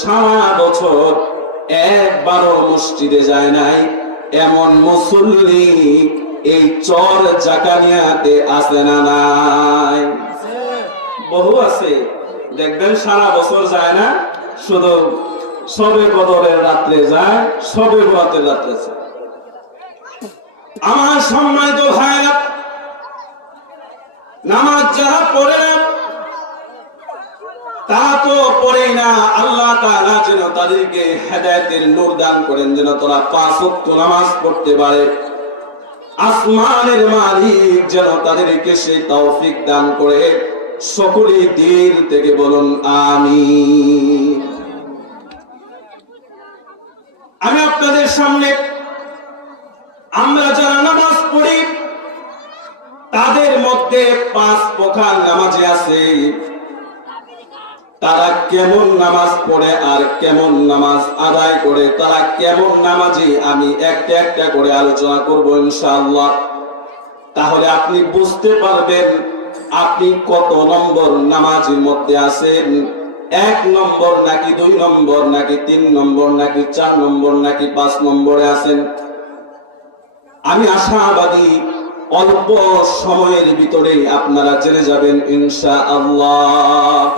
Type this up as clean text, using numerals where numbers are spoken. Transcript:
সারা বছর একবারও মসজিদে যায় নাই এমন মুসল্লি এই চর জাকারিয়াতে আছে না নাই? বহু আছে, দেখবেন সারা বছর যায় না, শুধু সবে বদরের রাত্রে যায়, সবে বরাতের রাত্রে যায়। আমার সম্মানিত ভাইরা, নামাজ যারা পড়ে না তা তো পড়েই না, আল্লাহ তাআলা যেন তাদেরকে হেদায়েতের নূর দান করেন, যেন তারা 5 ওয়াক্ত নামাজ পড়তে পারে। আসমানের মালিক যেন তাদেরকে সেই তৌফিক দান করে। সকলেই দিল থেকে বলুন আমিন। আমি আপনাদের সামনে আমরা যারা নামাজ পড়ি তাদের মধ্যে 5 প্রকার নামাজি আছে। তারা কেমন নামাজ পড়ে আর কেমন নামাজ আদায় করে, তারা কেমন নামাজি, আমি একটা একটা করে আলোচনা করব ইনশাআল্লাহ। তাহলে আপনি বুঝতে পারবেন আপনি কত নম্বর নামাজের মধ্যে আছেন। 1 নম্বর নাকি 2 নম্বর নাকি 3 নম্বর নাকি 4 নম্বর নাকি 5 নম্বরে আছেন। আমি আশাবাদী অল্প সময়ের ভিতরে আপনারা জেনে যাবেন ইনশাআল্লাহ।